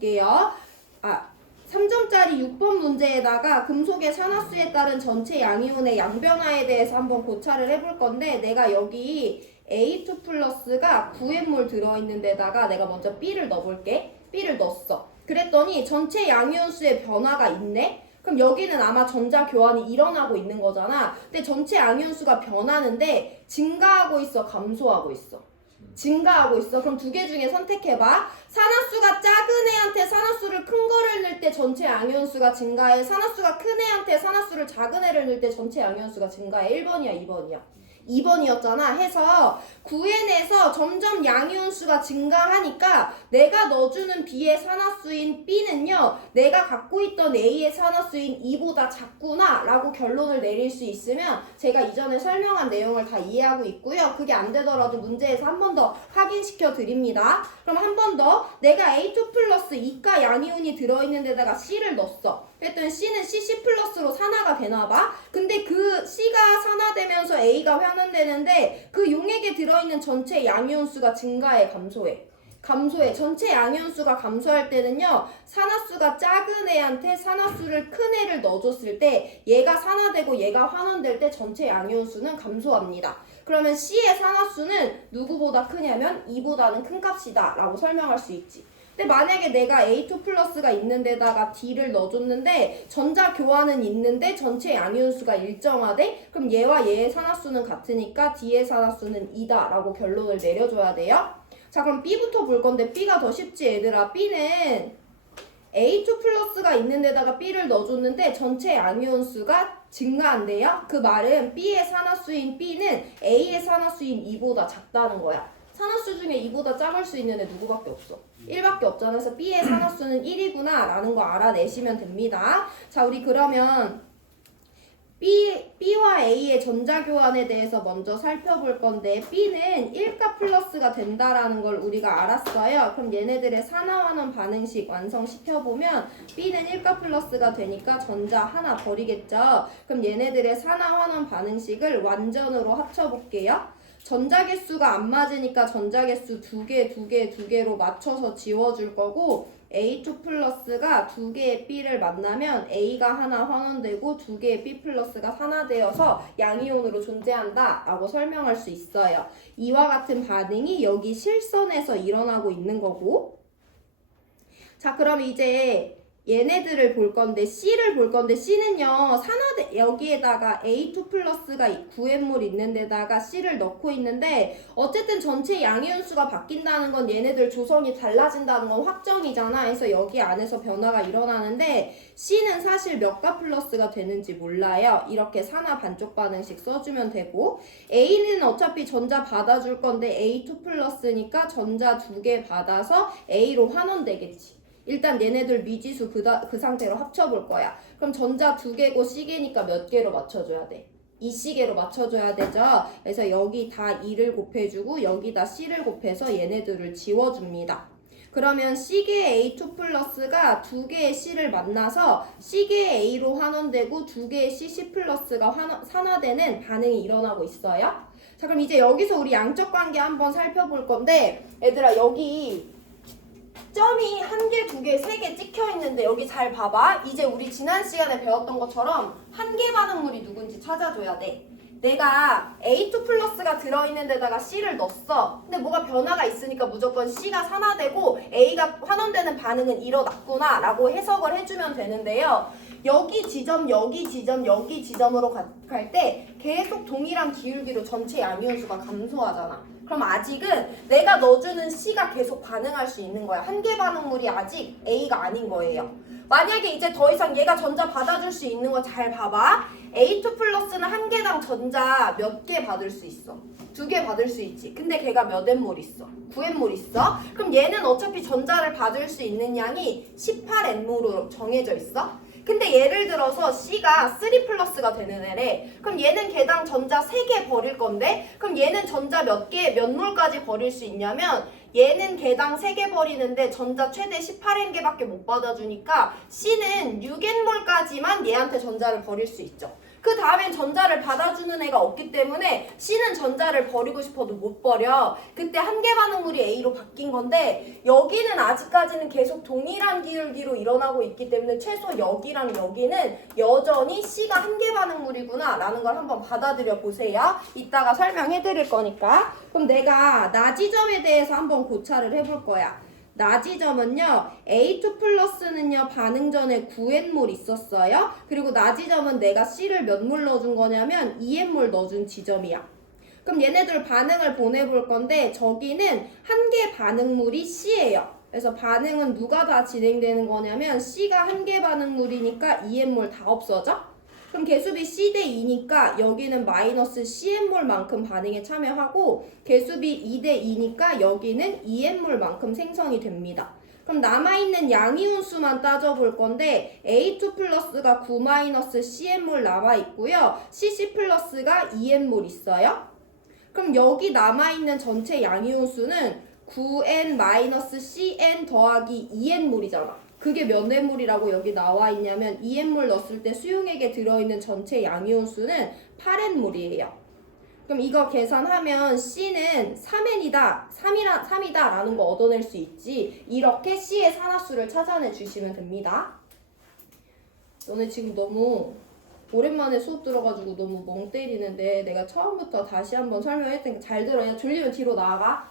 볼게요. 3점짜리 6번 문제에다가 금속의 산화수에 따른 전체 양이온의 양변화에 대해서 한번 고찰을 해볼 건데, 내가 여기 A2 플러스가 9N몰 들어있는 데다가 내가 먼저 B를 넣어볼게. B를 넣었어. 그랬더니 전체 양이온수의 변화가 있네? 그럼 여기는 아마 전자 교환이 일어나고 있는 거잖아. 근데 전체 양이온수가 변하는데 증가하고 있어, 감소하고 있어? 증가하고 있어. 그럼 두 개 중에 선택해봐. 산화수가 작은 애한테 산화수를 큰 거를 넣을 때 전체 양이온수가 증가해. 산화수가 큰 애한테 산화수를 작은 애를 넣을 때 전체 양이온수가 증가해. 1번이야, 2번이야? 2번이었잖아. 해서 9N에서 점점 양이온수가 증가하니까 내가 넣어주는 B의 산화수인 B는요, 내가 갖고 있던 A의 산화수인 2보다 작구나 라고 결론을 내릴 수 있으면 제가 이전에 설명한 내용을 다 이해하고 있고요. 그게 안 되더라도 문제에서 한 번 더 확인시켜 드립니다. 그럼 한 번 더, 내가 A2 플러스 2가 양이온이 들어있는 데다가 C를 넣었어. 그랬더니 C는 CC 플러스로 산화가 되나봐. 근데 그 C가 산화되면서 A가 환원되는데 그 용액에 들어있는 전체 양이온수가 증가해, 감소해? 감소해. 전체 양이온수가 감소할 때는요, 산화수가 작은 애한테 산화수를 큰 애를 넣어줬을 때 얘가 산화되고 얘가 환원될 때 전체 양이온수는 감소합니다. 그러면 C의 산화수는 누구보다 크냐면 2보다는 큰 값이다 라고 설명할 수 있지. 근데 만약에 내가 A2 플러스가 있는 데다가 D를 넣어줬는데 전자 교환은 있는데 전체 양이온수가 일정하대? 그럼 얘와 얘의 산화수는 같으니까 D의 산화수는 2다 라고 결론을 내려줘야 돼요. 자, 그럼 B부터 볼 건데 B가 더 쉽지 얘들아. B는 A2 플러스가 있는 데다가 B를 넣어줬는데 전체 양이온수가 증가한대요. 그 말은 B의 산화수인 B는 A의 산화수인 2보다 작다는 거야. 산화수 중에 2보다 작을 수 있는 애 누구밖에 없어? 1밖에 없잖아. 그래서 B의 산화수는 1이구나 라는 거 알아내시면 됩니다. 자, 우리 그러면 B와 A의 전자교환에 대해서 먼저 살펴볼 건데, B는 1가 플러스가 된다라는 걸 우리가 알았어요. 그럼 얘네들의 산화환원 반응식 완성시켜보면 B는 1가 플러스가 되니까 전자 하나 버리겠죠. 그럼 얘네들의 산화환원 반응식을 완전으로 합쳐볼게요. 전자개수가 안 맞으니까 전자개수 두 개로 맞춰서 지워줄 거고, A2 플러스가 두 개의 B를 만나면 A가 하나 환원되고 두 개의 B 플러스가 산화되어서 양이온으로 존재한다 라고 설명할 수 있어요. 이와 같은 반응이 여기 실선에서 일어나고 있는 거고, 자, 그럼 이제 얘네들을 볼 건데, C를 볼 건데, C는요, 여기에다가 A2 플러스가 9N몰 있는 데다가 C를 넣고 있는데, 어쨌든 전체 양이온수가 바뀐다는 건 얘네들 조성이 달라진다는 건 확정이잖아. 그래서 여기 안에서 변화가 일어나는데, C는 사실 몇 가 플러스가 되는지 몰라요. 이렇게 산화 반쪽 반응식 써주면 되고, A는 어차피 전자 받아줄 건데, A2 플러스니까 전자 두 개 받아서 A로 환원되겠지. 일단 얘네들 미지수 그 상태로 합쳐볼 거야. 그럼 전자 두 개고 C개니까 몇 개로 맞춰줘야 돼? 2C개로 맞춰줘야 되죠. 그래서 여기 다 2를 곱해주고 여기다 C를 곱해서 얘네들을 지워줍니다. 그러면 C개의 A2 플러스가 두 개의 C를 만나서 C개의 A로 환원되고 두 개의 CC 플러스가 산화되는 반응이 일어나고 있어요. 자, 그럼 이제 여기서 우리 양적 관계 한번 살펴볼 건데, 얘들아 여기 점이 한 개, 두 개, 세 개 찍혀 있는데 여기 잘 봐봐. 이제 우리 지난 시간에 배웠던 것처럼 한 개 반응물이 누군지 찾아줘야 돼. 내가 A2 플러스가 들어있는 데다가 C를 넣었어. 근데 뭐가 변화가 있으니까 무조건 C가 산화되고 A가 환원되는 반응은 일어났구나 라고 해석을 해주면 되는데요. 여기 지점, 여기 지점, 여기 지점으로 갈 때 계속 동일한 기울기로 전체 양이온수가 감소하잖아. 그럼 아직은 내가 넣어주는 C가 계속 반응할 수 있는 거야. 한 개 반응물이 아직 A가 아닌 거예요. 만약에 이제 더 이상 얘가 전자 받아줄 수 있는 거 잘 봐봐. A2 플러스는 한 개당 전자 몇 개 받을 수 있어? 2개 받을 수 있지. 근데 걔가 몇 N몰 있어? 9N몰 있어? 그럼 얘는 어차피 전자를 받을 수 있는 양이 18N몰로 정해져 있어? 근데 예를 들어서 C가 3 플러스가 되는 애래. 그럼 얘는 개당 전자 3개 버릴 건데, 그럼 얘는 전자 몇 몰까지 버릴 수 있냐면, 얘는 개당 3개 버리는데 전자 최대 18N개밖에 못 받아주니까 C는 6N몰까지만 얘한테 전자를 버릴 수 있죠. 그 다음엔 전자를 받아주는 애가 없기 때문에 C는 전자를 버리고 싶어도 못 버려. 그때 한계 반응물이 A로 바뀐 건데 여기는 아직까지는 계속 동일한 기울기로 일어나고 있기 때문에 최소 여기랑 여기는 여전히 C가 한계 반응물이구나 라는 걸 한번 받아들여 보세요. 이따가 설명해 드릴 거니까. 그럼 내가 나지점에 대해서 한번 고찰을 해볼 거야. 나지점은요, A2 플러스는요, 반응 전에 9N몰 있었어요. 그리고 나지점은 내가 C를 몇 몰 넣어준 거냐면 2N몰 넣어준 지점이야. 그럼 얘네들 반응을 보내볼 건데 저기는 한계 반응물이 C예요. 그래서 반응은 누가 다 진행되는 거냐면 C가 한계 반응물이니까 2N몰 다 없어져. 그럼 개수비 C 대 2니까 여기는 마이너스 CN몰만큼 반응에 참여하고 개수비 2 대 2니까 여기는 2N몰만큼 생성이 됩니다. 그럼 남아있는 양이온수만 따져볼 건데 A2 플러스가 9 마이너스 CN몰 남아있고요. CC 플러스가 2N몰 있어요. 그럼 여기 남아있는 전체 양이온수는 9N 마이너스 CN 더하기 2N몰이잖아. 그게 몇 N몰이라고 여기 나와 있냐면 2N몰 넣었을 때 수용액에 들어있는 전체 양이온수는 8N몰이에요. 그럼 이거 계산하면 C는 3이다 라는 거 얻어낼 수 있지. 이렇게 C의 산화수를 찾아내 주시면 됩니다. 너네 지금 너무 오랜만에 수업 들어가지고 너무 멍 때리는데 내가 처음부터 다시 한번 설명할 테니까 잘 들어요. 졸리면 뒤로 나아가.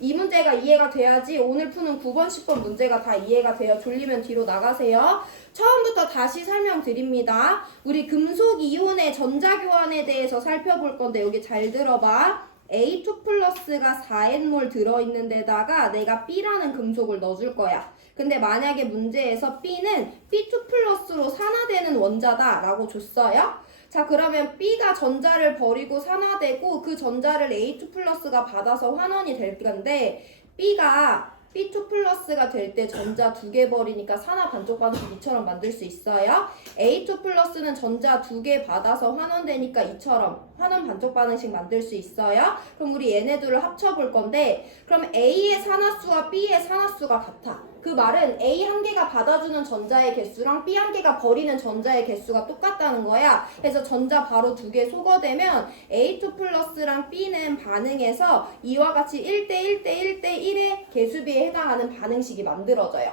이 문제가 이해가 돼야지 오늘 푸는 9번, 10번 문제가 다 이해가 돼요. 졸리면 뒤로 나가세요. 처음부터 다시 설명드립니다. 우리 금속 이온의 전자교환에 대해서 살펴볼 건데 여기 잘 들어봐. A2 플러스가 4N몰 들어있는 데다가 내가 B라는 금속을 넣어줄 거야. 근데 만약에 문제에서 B는 B2 플러스로 산화되는 원자다 라고 줬어요. 자, 그러면 B가 전자를 버리고 산화되고 그 전자를 A2 플러스가 받아서 환원이 될 건데 B가 B2 플러스가 될 때 전자 2개 버리니까 산화 반쪽 반응식 이처럼 만들 수 있어요. A2 플러스는 전자 2개 받아서 환원되니까 이처럼 환원 반쪽 반응식 만들 수 있어요. 그럼 우리 얘네들을 합쳐볼 건데 그럼 A의 산화수와 B의 산화수가 같아. 그 말은 A 한 개가 받아주는 전자의 개수랑 B 한 개가 버리는 전자의 개수가 똑같다는 거야. 그래서 전자 바로 2개 소거되면 A2 플러스랑 B는 반응해서 이와 같이 1대 1대 1대 1의 개수비에 해당하는 반응식이 만들어져요.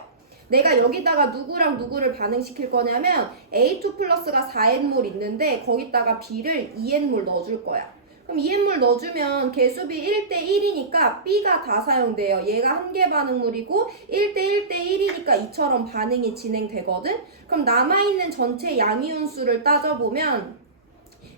내가 여기다가 누구랑 누구를 반응시킬 거냐면 A2 플러스가 4N몰 있는데 거기다가 B를 2N몰 넣어줄 거야. 그럼 2N몰 넣어주면 개수비 1대 1이니까 B가 다 사용돼요. 얘가 한계 반응물이고 1대 1대 1이니까 이처럼 반응이 진행되거든. 그럼 남아있는 전체 양이온수를 따져보면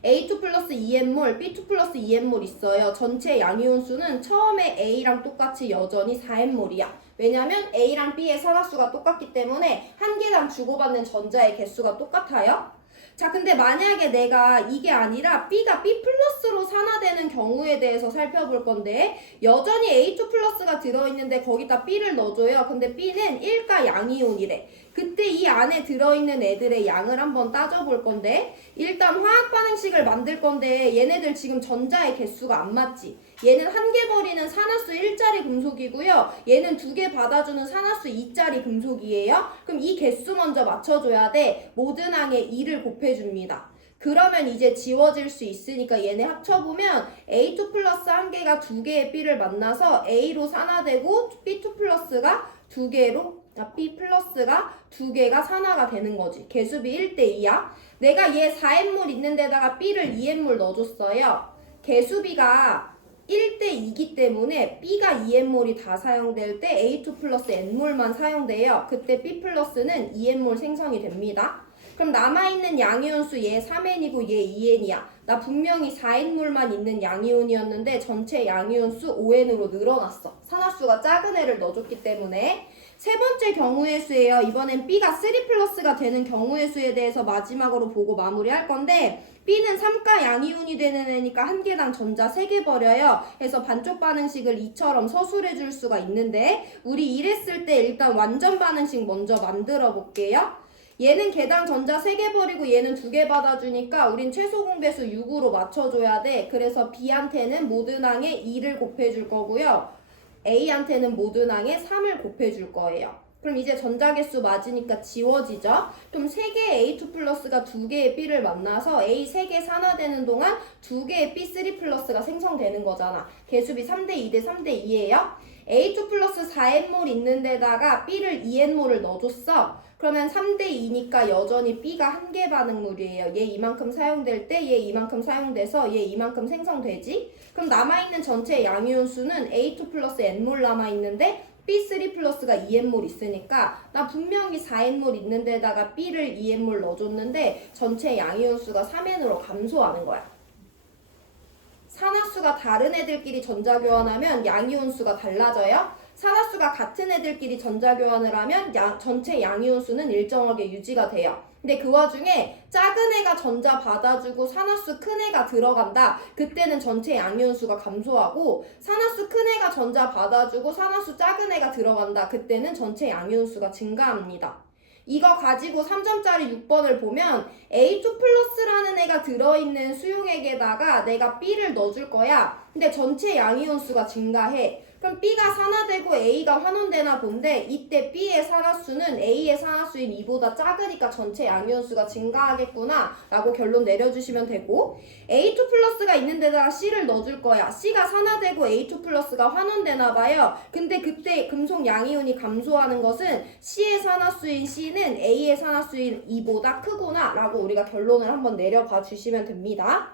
A2 플러스 2N몰, B2 플러스 2N몰 있어요. 전체 양이온수는 처음에 A랑 똑같이 여전히 4N몰이야. 왜냐면 A랑 B의 산화수가 똑같기 때문에 한 개당 주고받는 전자의 개수가 똑같아요. 자, 근데 만약에 내가 이게 아니라 B가 B 플러스로 산화되는 경우에 대해서 살펴볼 건데 여전히 A2 플러스가 들어있는데 거기다 B를 넣어줘요. 근데 B는 1가 양이온이래. 그때 이 안에 들어있는 애들의 양을 한번 따져볼 건데 일단 화학 반응식을 만들 건데 얘네들 지금 전자의 개수가 안 맞지? 얘는 한 개 버리는 산화수 1짜리 금속이고요. 얘는 2개 받아주는 산화수 2짜리 금속이에요. 그럼 이 개수 먼저 맞춰줘야 돼. 모든 항에 2를 곱해줍니다. 그러면 이제 지워질 수 있으니까 얘네 합쳐보면 A2 플러스 한 개가 2개의 B를 만나서 A로 산화되고 B2 플러스가 2개로 B 플러스가 2개가 산화가 되는 거지. 개수비 1대 2야. 내가 얘 4N몰 있는 데다가 B를 2N몰 넣어줬어요. 개수비가 1대 2기 때문에 B가 2N몰이 다 사용될 때 A2 플러스 N몰만 사용돼요. 그때 B 플러스는 2N몰 생성이 됩니다. 그럼 남아있는 양이온수 얘 3N이고 얘 2N이야. 나 분명히 4N몰만 있는 양이온이었는데 전체 양이온수 5N으로 늘어났어. 산화수가 작은 애를 넣어줬기 때문에. 세 번째 경우의 수예요. 이번엔 B가 3 플러스가 되는 경우의 수에 대해서 마지막으로 보고 마무리할 건데 B는 3가 양이온이 되는 애니까 한 개당 전자 3개 버려요. 그래서 반쪽 반응식을 이처럼 서술해 줄 수가 있는데 우리 이랬을 때 일단 완전 반응식 먼저 만들어 볼게요. 얘는 개당 전자 3개 버리고 얘는 2개 받아주니까 우린 최소 공배수 6으로 맞춰줘야 돼. 그래서 B한테는 모든 항에 2를 곱해줄 거고요. A한테는 모든 항에 3을 곱해줄 거예요. 그럼 이제 전자개수 맞으니까 지워지죠? 그럼 3개의 A2 플러스가 2개의 B를 만나서 A 3개 산화되는 동안 2개의 B3 플러스가 생성되는 거잖아. 개수비 3대 2대 3대 2예요. A2 플러스 4N몰 있는 데다가 B를 2N몰을 넣어줬어. 그러면 3대 2니까 여전히 B가 한 개 반응물이에요. 얘 이만큼 사용될 때 얘 이만큼 사용돼서 얘 이만큼 생성되지? 그럼 남아있는 전체 양이온 수는 A2 플러스 N몰 남아있는데 B3 플러스가 2N몰 있으니까 나 분명히 4N몰 있는 데다가 B를 2N몰 넣어줬는데 전체 양이온 수가 3N으로 감소하는 거야. 산화수가 다른 애들끼리 전자교환하면 양이온 수가 달라져요. 산화수가 같은 애들끼리 전자교환을 하면 전체 양이온 수는 일정하게 유지가 돼요. 근데 그 와중에 작은 애가 전자 받아주고 산화수 큰 애가 들어간다. 그때는 전체 양이온 수가 감소하고 산화수 큰 애가 전자 받아주고 산화수 작은 애가 들어간다. 그때는 전체 양이온 수가 증가합니다. 이거 가지고 3점짜리 6번을 보면 A2 플러스라는 애가 들어있는 수용액에다가 내가 B를 넣어줄 거야. 근데 전체 양이온 수가 증가해. 그럼 B가 산화되고 A가 환원되나 본데 이때 B의 산화수는 A의 산화수인 2보다 작으니까 전체 양이온수가 증가하겠구나 라고 결론 내려주시면 되고 A2 플러스가 있는 데다가 C를 넣어줄 거야. C가 산화되고 A2 플러스가 환원되나 봐요. 근데 그때 금속 양이온이 감소하는 것은 C의 산화수인 C는 A의 산화수인 2보다 크구나 라고 우리가 결론을 한번 내려봐 주시면 됩니다.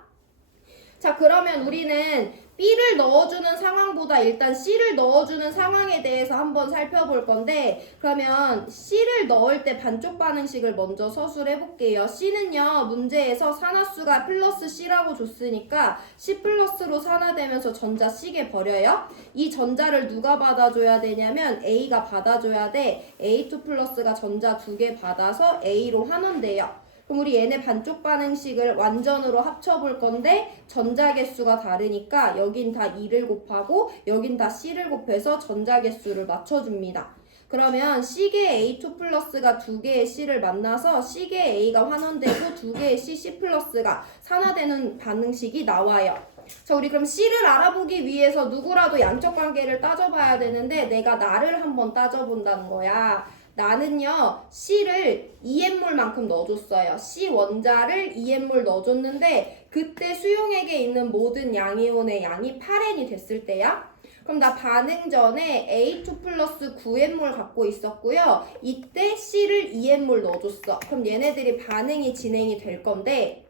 자, 그러면 우리는 B를 넣어주는 상황보다 일단 C를 넣어주는 상황에 대해서 한번 살펴볼 건데 그러면 C를 넣을 때 반쪽 반응식을 먼저 서술해 볼게요. C는요 문제에서 산화수가 플러스 C라고 줬으니까 C 플러스로 산화되면서 전자 C게 버려요. 이 전자를 누가 받아줘야 되냐면 A가 받아줘야 돼. A2 플러스가 전자 2개 받아서 A로 환원돼요. 그럼 우리 얘네 반쪽 반응식을 완전으로 합쳐볼 건데 전자 개수가 다르니까 여긴 다 2를 곱하고 여긴 다 C를 곱해서 전자 개수를 맞춰줍니다. 그러면 C계 A2 플러스가 2개의 C를 만나서 C계 A가 환원되고 2개의 C 플러스가 산화되는 반응식이 나와요. 자, 우리 그럼 C를 알아보기 위해서 누구라도 양적 관계를 따져봐야 되는데 내가 나를 한번 따져본다는 거야. 나는요 C를 2N몰만큼 넣어줬어요. C 원자를 2N몰 넣어줬는데 그때 수용액에 있는 모든 양이온의 양이 8N이 됐을 때야. 그럼 나 반응 전에 A2 플러스 9N몰 갖고 있었고요. 이때 C를 2N몰 넣어줬어. 그럼 얘네들이 반응이 진행이 될 건데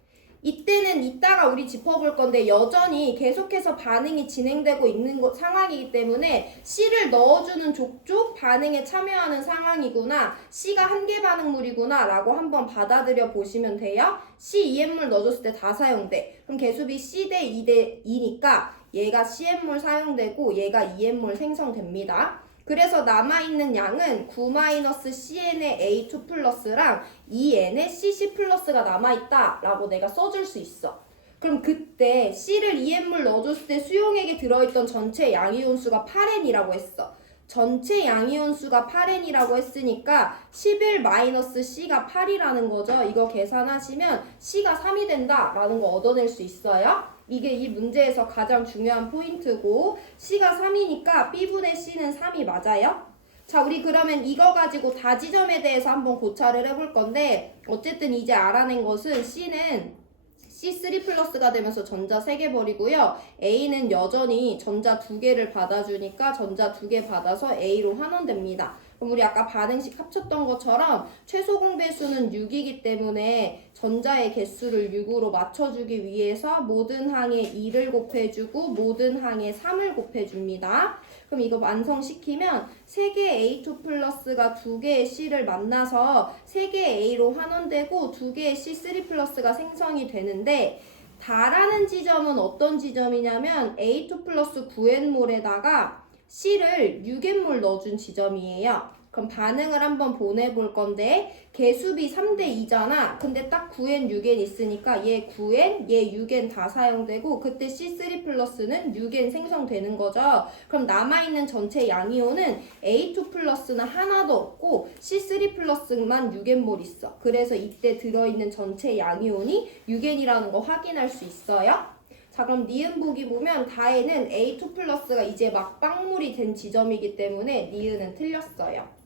이때는 이따가 우리 짚어볼 건데 여전히 계속해서 반응이 진행되고 있는 상황이기 때문에 C를 넣어주는 족족 반응에 참여하는 상황이구나. C가 한 개 반응물이구나 라고 한번 받아들여 보시면 돼요. C 2N몰 넣어줬을 때 다 사용돼. 그럼 개수비 C 대 2 대 2니까 얘가 CN몰 사용되고 얘가 2N몰 생성됩니다. 그래서 남아있는 양은 9-CN의 A2 플러스랑 2N의 CC 플러스가 남아있다 라고 내가 써줄 수 있어. 그럼 그때 C를 2N몰 넣어줬을 때 수용액에 들어있던 전체 양이온수가 8N이라고 했어. 전체 양이온수가 8N이라고 했으니까 11-C가 8이라는 거죠. 이거 계산하시면 C가 3이 된다 라는 거 얻어낼 수 있어요. 이게 이 문제에서 가장 중요한 포인트고 C가 3이니까 B분의 C는 3이 맞아요. 자, 우리 그러면 이거 가지고 다지점에 대해서 한번 고찰을 해볼 건데 어쨌든 이제 알아낸 것은 C는 C3 플러스가 되면서 전자 3개 버리고요. A는 여전히 전자 2개를 받아주니까 전자 2개 받아서 A로 환원됩니다. 그럼 우리 아까 반응식 합쳤던 것처럼 최소 공배수는 6이기 때문에 전자의 개수를 6으로 맞춰주기 위해서 모든 항에 2를 곱해주고 모든 항에 3을 곱해줍니다. 그럼 이거 완성시키면 3개의 A2 플러스가 2개의 C를 만나서 3개의 A로 환원되고 2개의 C3 플러스가 생성이 되는데 다라는 지점은 어떤 지점이냐면 A2 플러스 9N몰에다가 C를 6N몰 넣어준 지점이에요. 그럼 반응을 한번 보내볼 건데 개수비 3대 2잖아. 근데 딱 9N, 6N 있으니까 얘 9N, 얘 6N 다 사용되고 그때 C3 플러스는 6N 생성되는 거죠. 그럼 남아있는 전체 양이온은 A2 플러스는 하나도 없고 C3 플러스만 6N몰 있어. 그래서 이때 들어있는 전체 양이온이 6N이라는 거 확인할 수 있어요. 자, 그럼 니은 보기 보면 다에는 A2 플러스가 이제 막방물이 된 지점이기 때문에 니은은 틀렸어요.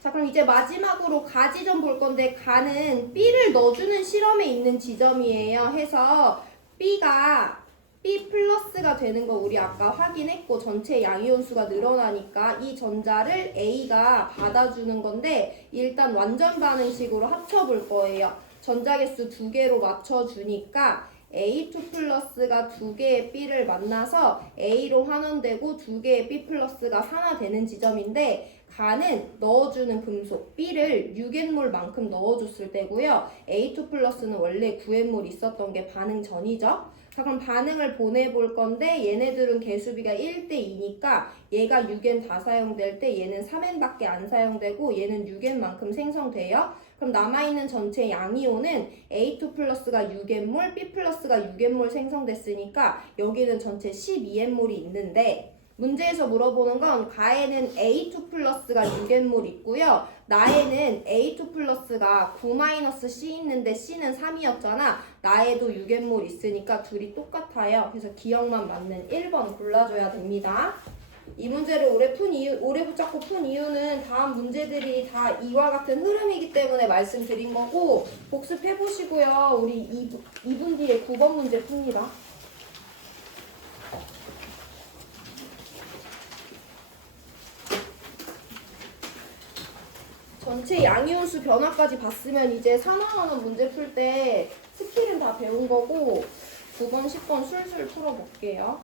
자, 그럼 이제 마지막으로 가 지점 볼 건데 가는 B를 넣어주는 실험에 있는 지점이에요. 해서 B가 B 플러스가 되는 거 우리 아까 확인했고 전체 양이온수가 늘어나니까 이 전자를 A가 받아주는 건데 일단 완전 반응식으로 합쳐볼 거예요. 전자개수 2개로 맞춰주니까 A2 플러스가 2개의 B를 만나서 A로 환원되고 2개의 B 플러스가 하나 되는 지점인데 가는 넣어주는 금속 B를 6N몰만큼 넣어줬을 때고요. A2 플러스는 원래 9N몰 있었던 게 반응 전이죠. 자, 그럼 반응을 보내볼 건데 얘네들은 개수비가 1대2니까 얘가 6N 다 사용될 때 얘는 3N밖에 안 사용되고 얘는 6N만큼 생성돼요. 그럼 남아있는 전체 양이온은 A2 플러스가 6N몰, B 플러스가 6N몰 생성됐으니까 여기는 전체 12N몰이 있는데 문제에서 물어보는 건 가에는 A2 플러스가 6N몰 있고요. 나에는 A2 플러스가 9-C 있는데 C는 3이었잖아. 나에도 6N몰 있으니까 둘이 똑같아요. 그래서 기억만 맞는 1번 골라줘야 됩니다. 이 문제를 오래 붙잡고 푼 이유는 다음 문제들이 다 이와 같은 흐름이기 때문에 말씀드린 거고 복습해보시고요. 우리 2분 뒤에 9번 문제 풉니다. 전체 양이온수 변화까지 봤으면 이제 산화원은 문제 풀 때 스킬은 다 배운 거고 9번, 10번 술술 풀어볼게요.